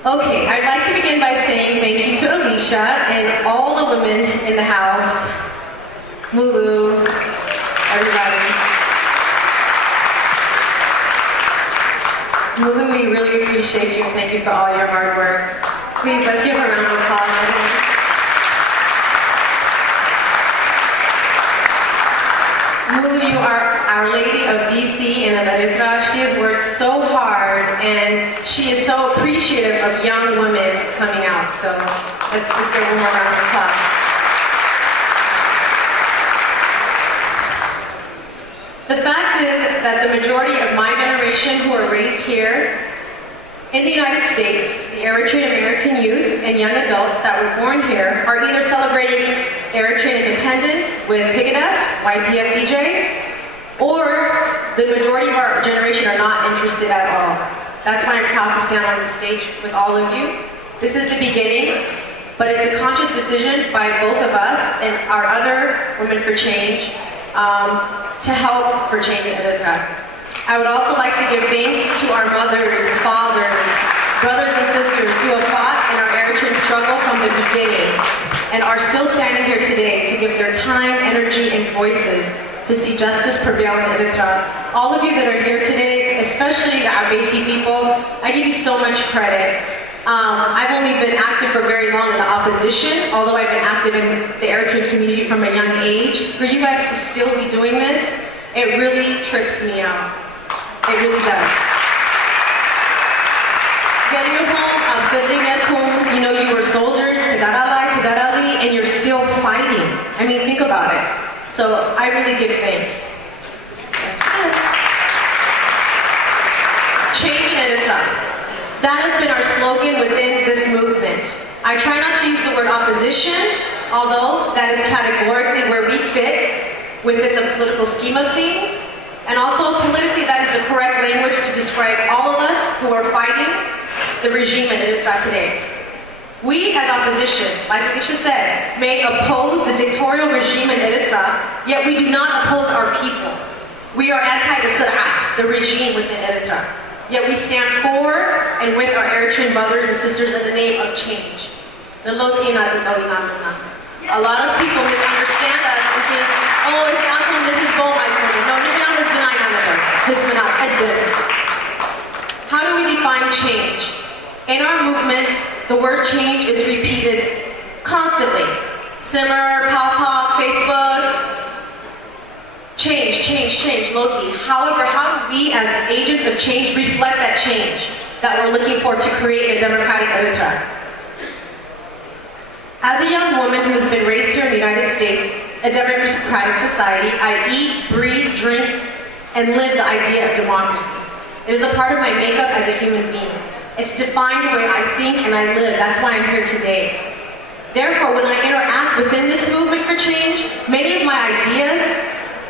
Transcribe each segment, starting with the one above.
Okay, I'd like to begin by saying thank you to Alicia and all the women in the house, Lulu, everybody. Lulu, we really appreciate you. Thank you for all your hard work. Please, let's give her a round of applause. Lulu, you are Our Lady of DC and of Eritrea. She has worked so hard and she is so appreciative of young women coming out. So let's just give her one more round of applause. The fact is that the majority of my generation who are raised here in the United States, the Eritrean American youth and young adults that were born here are either celebrating Eritrean independence with PFDJ, PFDJ, or the majority of our generation are not interested at all. That's why I'm proud to stand on the stage with all of you. This is the beginning, but it's a conscious decision by both of us and our other Women for Change to help for change in Eritrea. I would also like to give thanks to our mothers, fathers, brothers and sisters who have fought in our Eritrean struggle from the beginning and are still standing here today to give their time, energy, and voices to see justice prevail in Eritrea. All of you that are here today, especially the Abeti people, I give you so much credit. I've only been active for very long in the opposition, although I've been active in the Eritrean community from a young age. For you guys to still be doing this, it really trips me out. It really does. Getting home, you know, you were soldiers, Tagarali, and you're still fighting. I mean, think about it. So I really give thanks. Change in Eritrea. That has been our slogan within this movement. I try not to use the word opposition, although that is categorically where we fit within the political scheme of things. And also politically, that is the correct language to describe all of us who are fighting the regime in Eritrea today. We as opposition, like Alicia said, may oppose the dictatorial regime in Eritrea, yet we do not oppose our people. We are anti the Sinai, the regime within Eritrea. Yet we stand for and with our Eritrean brothers and sisters in the name of change. A lot of people misunderstand us and think, oh, it's Assenna, this is Bo, how do we define change? In our movement, the word change is repeated constantly. Simmer, Paltalk, Facebook, change, Loki. However, how do we as agents of change reflect that change that we're looking for to create a democratic Eritrea? As a young woman who has been raised here in the United States, a democratic society, I eat, breathe, drink, and live the idea of democracy. It is a part of my makeup as a human being. It's defined the way I think and I live. That's why I'm here today. Therefore, when I interact within this movement for change, many of my ideas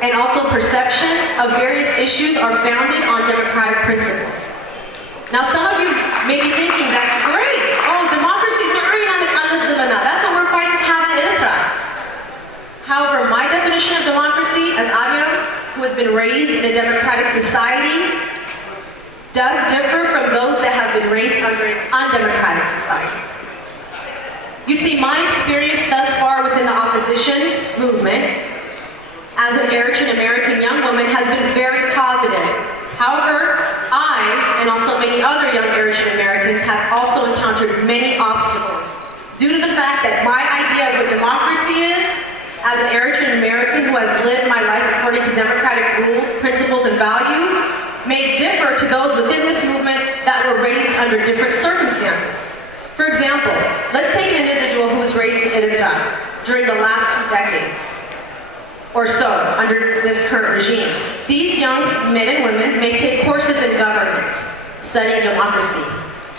and also perception of various issues are founded on democratic principles. Now, some of you may be thinking, that's great. Oh, democracy is not really on the Assenna. That's what we're fighting to have in Eritrea. However, my definition of democracy as Adiam, who has been raised in a democratic society, does differ from those that have been raised under an undemocratic society. You see, my experience thus far within the opposition movement as an Eritrean American young woman has been very positive. However, I, and also many other young Eritrean Americans, have also encountered many obstacles due to the fact that my idea of what democracy is, as an Eritrean American who has lived my life according to democratic rules, principles, and values, may differ to those within this movement that were raised under different circumstances. For example, let's take an individual who was raised in Eritrea during the last 2 decades or so under this current regime. These young men and women may take courses in government, studying democracy.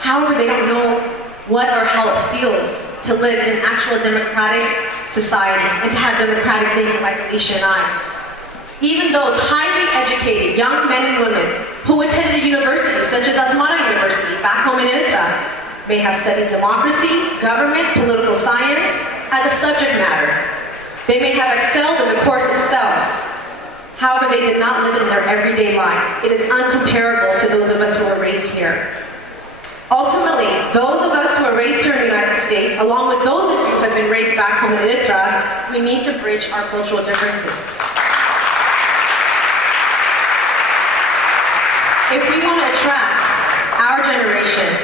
However, they don't know what or how it feels to live in an actual democratic society and to have democratic thinking like Alicia and I. Even those highly educated young men and women who attended a university such as Assenna University back home in Eritrea may have studied democracy, government, political science as a subject matter. They may have excelled in the course itself. However, they did not live it in their everyday life. It is uncomparable to those of us who were raised here. Ultimately, those of us who are raised here in the United States, along with those of you who have been raised back home in Eritrea, we need to bridge our cultural differences. If we want to attract our generation,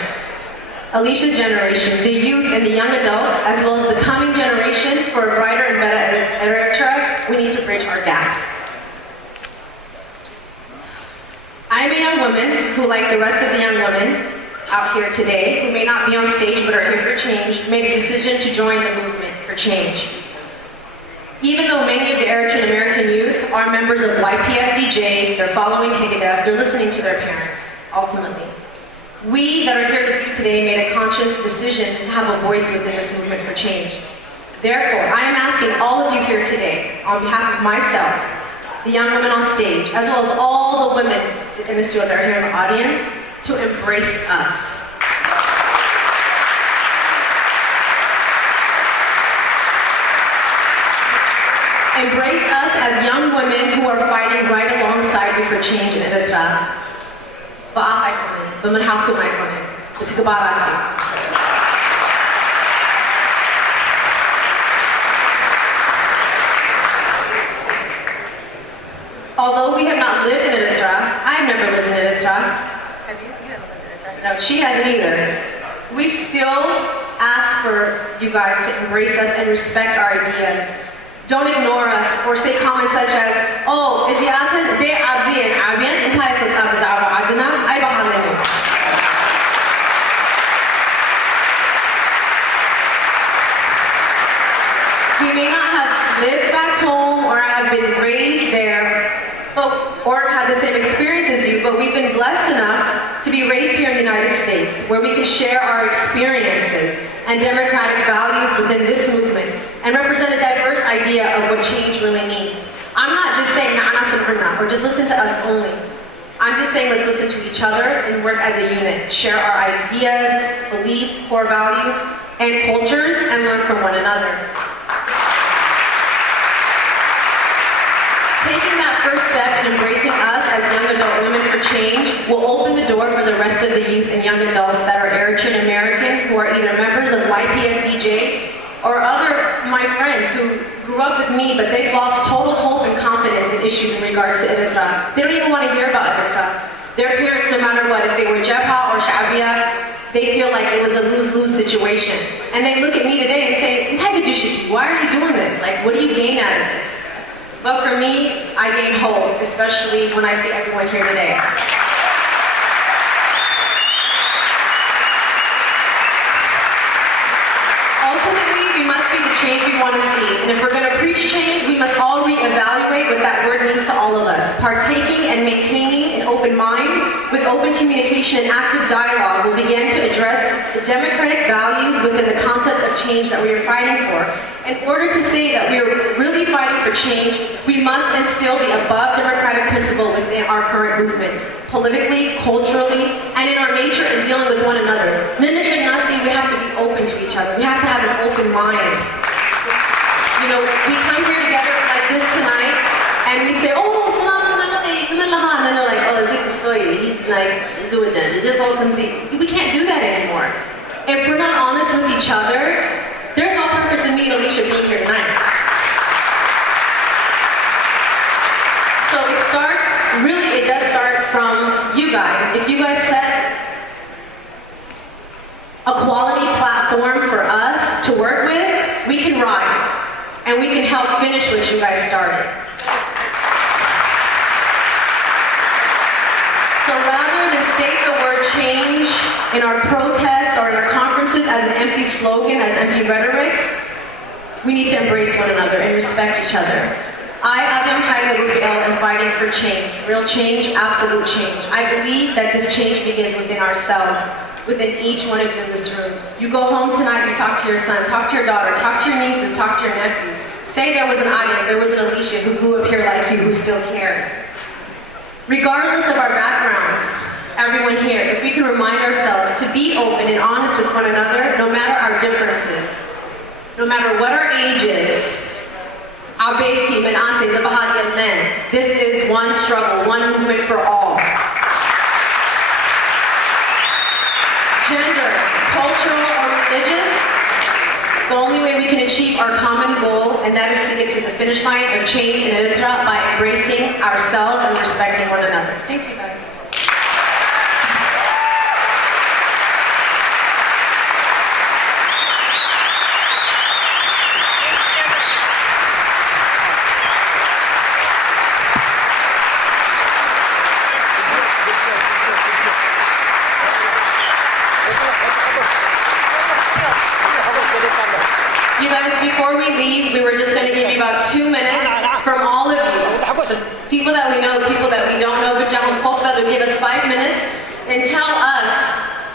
Alicia's generation, the youth and the young adults, as well as the coming generations for a brighter and better Eritrea, we need to bridge our gaps. I'm a young woman who, like the rest of the young women out here today, who may not be on stage but are here for change, made a decision to join the movement for change. Even though many of the Eritrean American youth are members of PFDJ, they're following Haggadah, they're listening to their parents, ultimately. We that are here with you today made a conscious decision to have a voice within this movement for change. Therefore, I am asking all of you here today, on behalf of myself, the young women on stage, as well as all the women in the studio that are here in the audience, to embrace us. Embrace us as young women who are fighting right alongside you for change in Eritrea. Although we have not lived in Eritrea, I've never lived in Eritrea. Have you? You haven't lived in Eritrea? No, she hasn't either. We still ask for you guys to embrace us and respect our ideas. Don't ignore us or say comments such as, oh, is the Athens de Abzi and Abian and Taifut Abzaba Adana? I Bahalenu. We may not have lived back home or have been raised there, or had the same experience as you, but we've been blessed enough to be raised here in the United States, where we can share our experiences and democratic values within this movement and represent a diverse idea of what change really means. I'm not just saying Na'ana Suprema or just listen to us only. I'm just saying let's listen to each other and work as a unit, share our ideas, beliefs, core values, and cultures, and learn from one another. Taking that first step and embracing us as young adult women for change will open the door for the rest of the youth and young adults that are Eritrean American, who are either members of PFDJ or other my friends who grew up with me, but they've lost total hope and confidence in issues in regards to Eritrea. They don't even want to hear about Eritrea. Their parents, no matter what, if they were Jebha or Shabia, they feel like it was a lose-lose situation. And they look at me today and say, why are you doing this? Like, what do you gain out of this? But for me, I gain hope, especially when I see everyone here today. Ultimately, we must be the change we want to see. And if we're going to preach change, we must all reevaluate what that word means to all of us. Partaking and maintaining an open mind with open communication and active dialogue will begin to address the democratic values within the concept of change that we are fighting for. In order to say that we are really fighting for change, we must instill the above democratic principle within our current movement, politically, culturally, and in our nature in dealing with one another. We have to be open to each other. We have to have an open mind. You know, we come here together like this tonight, and we say, oh, and then they're like, oh, is it the story? He's like, is it with them? Is it welcome? We can't do that anymore. If we're not honest with each other, there's no purpose in me and Alicia being here tonight. So it does start from you guys. If you guys set a quality platform for us to work with, we can rise and we can help finish what you guys started. So rather than state the word change in our protests or in our conferences as an empty slogan, as empty rhetoric, we need to embrace one another and respect each other. I, Adiam Haile, am fighting for change. Real change, absolute change. I believe that this change begins within ourselves, within each one of you in this room. You go home tonight, you talk to your son, talk to your daughter, talk to your nieces, talk to your nephews. Say there was an Adiam, there was an Alicia who grew up here like you, who still cares. Regardless of our backgrounds, everyone here, if we can remind ourselves to be open and honest with one another, no matter our differences, no matter what our age is, this is one struggle, one movement for all. achieve our common goal, and that is to get to the finish line of change in Eritrea by embracing ourselves and respecting one another. Thank you, guys. You guys, before we leave, we were just going to give you about 2 minutes from all of you. The people that we know, the people that we don't know, but John Kofeld will give us 5 minutes and tell us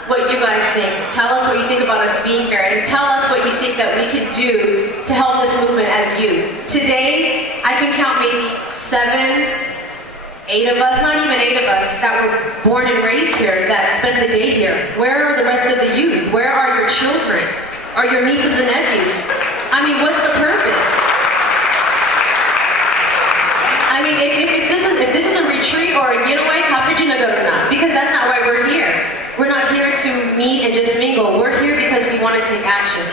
what you guys think. Tell us what you think about us being here, and tell us what you think that we could do to help this movement as you. Today, I can count maybe 7, 8 of us, not even 8 of us, that were born and raised here, that spent the day here. Where are the rest of the youth? Where are your children? Are your nieces and nephews? I mean, what's the purpose? I mean, if this is a retreat or a getaway, how could you know that? Because that's not why we're here. We're not here to meet and just mingle. We're here because we want to take action.